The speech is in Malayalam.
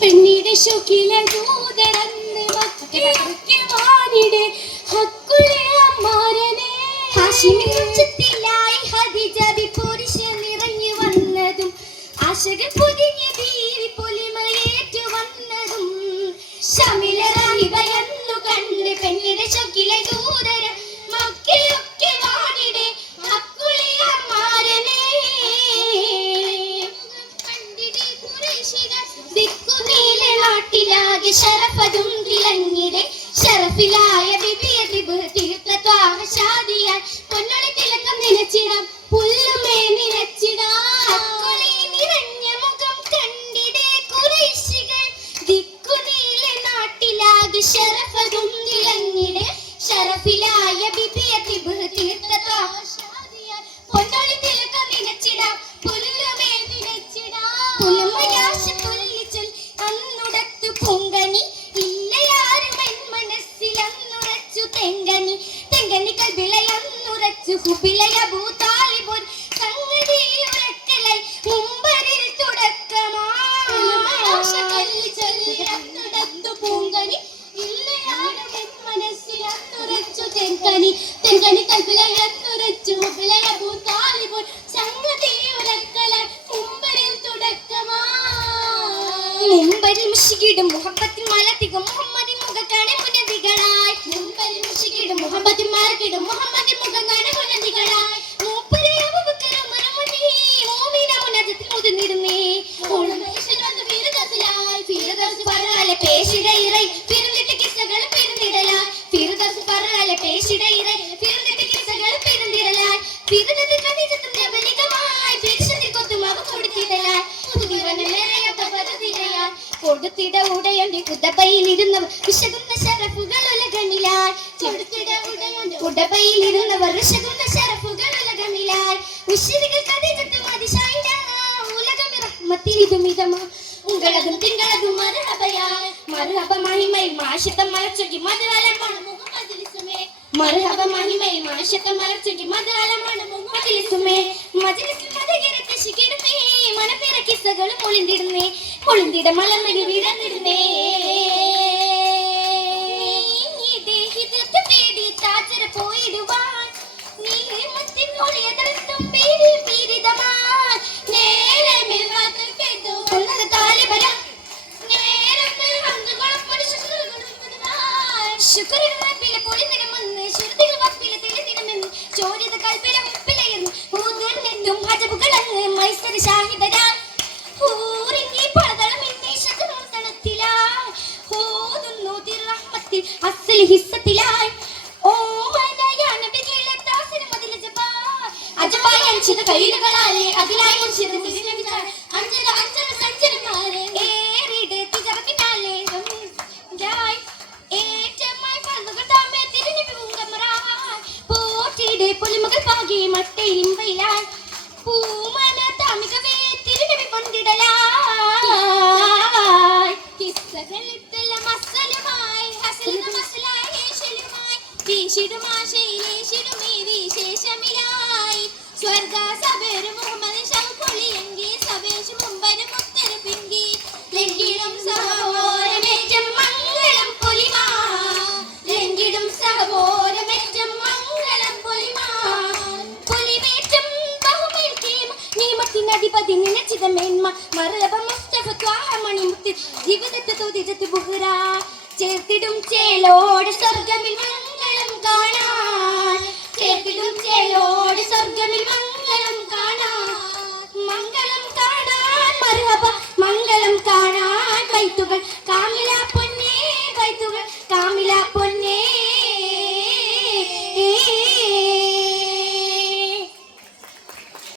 പെണ്ണിടെ ശോക്കിലെ ദൂതരന്ന് മക്കയൊക്കെ വാനിടെ ഹക്കുലെ അമ്മാരനെ ഹാഷിമിൻ ഉച്ചത്തിലായി ഹദീജ പുരുഷ നിറഞ്ഞു വന്നതും ആശകൾ പൊതിഞ്ഞ ബീവി പൊലിമയേറ്റു വന്നതും ശമിലറായി ഭയന്നു കണ്ട് പെണ്ണിടെ ശോക്കിലെ ദൂതര മക്കയൊക്കെ വാനിടെ ഹക്കുലെ അമ്മാരനെ കണ്ടിടെ ഖുറൈശികൾ ദിക്കുനീലെ നാട്ടിലാകെ ശരഫതും തിളങ്ങിടെ ശരഫിലായ ബിബിയെ തീർത്ഥത്വാഹ ഷാദിയാൽ പൊന്നൊളി തിലക്കം നിലച്ചിടാം പുല്ലുമേ നിലച്ചിടാം ഹക്കുളി നിറഞ്ഞ മുഖം കണ്ടിടെ ഖുറൈശികൾ ദിക്കുനീലെ നാട്ടിലാകെ ശരഫതും തിളങ്ങിടെ ശരഫിലായ ബിബിയെ തീർത്ഥത്വാഹ ഷാദിയാൽ പൊന്നൊളി തിലക്കം നിലച്ചിടാം പുല്ലുമേ നിലച്ചിടാം പുലുമയാശ പൊല്ലിച്ചൊൽ അന്നുടത്തു പൊങ്കനി ഇല്ലയാരും എൻ മനസ്സിൽ അന്നുറച്ചു തെങ്കനി തെങ്കനി കൽബിലയന്നുറച്ചു ഹുബിലയ ഭൂതാലിബുൻ സംഗതി ഉറക്കലായി മുമ്പരിൽ തുടക്കമാശ പൊല്ലിച്ചൊൽ അന്നുടത്തു പൊങ്കനി ഇല്ലയാരും എൻ മനസ്സിൽ അന്നുറച്ചു തെങ്കനി തെങ്കനി കൽബിലയന്നുറച്ചു ഹുബിലയ ഭൂതാലിബുൻ സംഗതി ഉറക്കലായി മുമ്പരിൽ തുടക്കമായി മുമ്പരിൽ മുഷികിടും മുഹബത്തിൻ മലത്തിക്കും മുഹമ്മദിൻ മുഖക്കാണ് മുനദികളായി മുമ്പരിൽ മുഷികിടും മുഹബത്തിൻ മലത്തിടും മുഹമ്മദിൻ മുഖക്കാണ് മുനദികളായി മൂപ്പരെ അബൂബക്കർ ഉമറുമുനി മോമിന മുനജത്തിൽ മുതിർന്നിരുന്നേ ഓണമേശൽ വന്ന് ഫിർദൗസിലായി ഫിർദൗസ് പറയാലെ പേശിടെ ഇറൈ ഫിർദിട്ട് കിസ്സകൾ പിറന്നിടലായി ഫിർദൗസ് പറയാലെ പേശിടെ ഇറൈ ഫിർദിട്ട് കിസ്സകൾ പിറന്നിടലായി ഫിർദൗസ് ഖദീജത്തും ജബലികമായി ഫിർശത്തിൽ കൊത്തുമാവ് കൊടുത്തിടലായി പുതിവന നിറയത്ത പദതിരയായി കൊടുത്തിട ഉടയന്റെ കുടബയിലിരുന്നവർ വിശകുന്ന ശരഫുകൾ ഉലകമിലായി കൊടുത്തിട ഉടയന്റെ കുടബയിലിരുന്നവർ വിശകുന്ന ശരഫുകൾ ഉലകമിലായി ഉശ്ശിരികൾ ഖദീജത്തും അതിശായിന ഉലകമി റഹ്മത്തിലിതുമിതമാ ഉങ്ങളതും തിങ്കളതും മർഹബയായി മർഹബ മഹിമയിൽ മാശത്തം മലച്ചൊക്കി മധുരലമാണ് മുഹമ്മദിലിസുമേ മർഹബ മഹിമയിൽ മാശത്തം മലച്ചൊക്കി മധുരലമാണ് മുഹമ്മദിലിസുമേ മജ്ലിസിൽ മദകിരത്തെ ശികിടുമേ മനപ്പിര കിസ്സകളും ഒളിന്തിടുന്നേ ഒളിന്തിട മലർമയിൽ വിടന്നിടുന്നേ തേടി താജര പോയിടുവാൻ നീ മുത്തിൻ ഒളിയതെടുത്തും പേരിൽ പീരിതമാൻ നേരമിൽ വാതിൽ കേട്ടു കൊന്നത് താലിബല നേരമിൽ വന്നുകൊളം പൊടിച്ചു ശുക്രൻ വപ്പിലെ പൊളിന്നിടമെന്ന് ശുദ്ധികൾ വപ്പിലെ തെളിഞ്ഞിടമെന്ന് ചോരിത കൽപ്പില ഉപ്പിലയെന്ന് ഊതുന്നെത്തും ഹജബുകളങ്ങ് മൈസര ഷാഹിദരാൻ ഊറിങ്ങി പളതളം എന്നീ ശതനൂർത്തണത്തിലായി ഊതുന്നു തിർറഹ്മത്തിൽ അസ്സലി ഹിസ്സത്തിലായി ഓമനയാണ് ബിഗിലത്താസിന് മതില ജബാ അജബായ അഞ്ചിത കൈലുകളാലെ അതിലായി മുർശിദ തിരിനബിതാൻ അഞ്ചര അഞ്ചര സഞ്ചരമാരെ ഏറിടെ തിജറത്തിനാലെ ജായ് ഏറ്റമായി പന്തുകൾ താമേ തിരിനബി മുങ്കമറായി പോറ്റിടെ പൊലിമകൾ പാകി മട്ടയിൽ ഇമ്പയിലായി പൂമന താമികവേ തിരിനബി പന്തിടലായി കിസ്സകളിത്തല മസ്സലുമായി ഹസലുന മസ്സലായി ഹേശലുമായി വീശിടുമാശയിലേശിടുമേ വിശേഷമിലായി സ്വർഗ സബേരു മുഹമ്മദ് ശൗകൊളിയെങ്കി സബേഷ് മുമ്പന് മുത്തര പിങ്കി ലംഘിടും സഹോരമേറ്റം മംഗളം പൊലിമാ ലംഘിടും സഹോരമേറ്റം മംഗളം പൊലിമാ പൊലിമേറ്റം ബഹുമേൽക്കീം നിയമത്തിനധിപതി നിനച്ചിത മേന്മ മറബ മുസ്തഫ ത്വാഹ മണിമുത്ത് ജീവിതത്തെ തോതിജത്ത് ബുഹ്റ ചേർത്തിടും ചേലോട് സ്വർഗമിൽ മംഗളം കാണാൻ ചേർത്തിടും ചേലോട് സ്വർഗമിൽ മംഗളം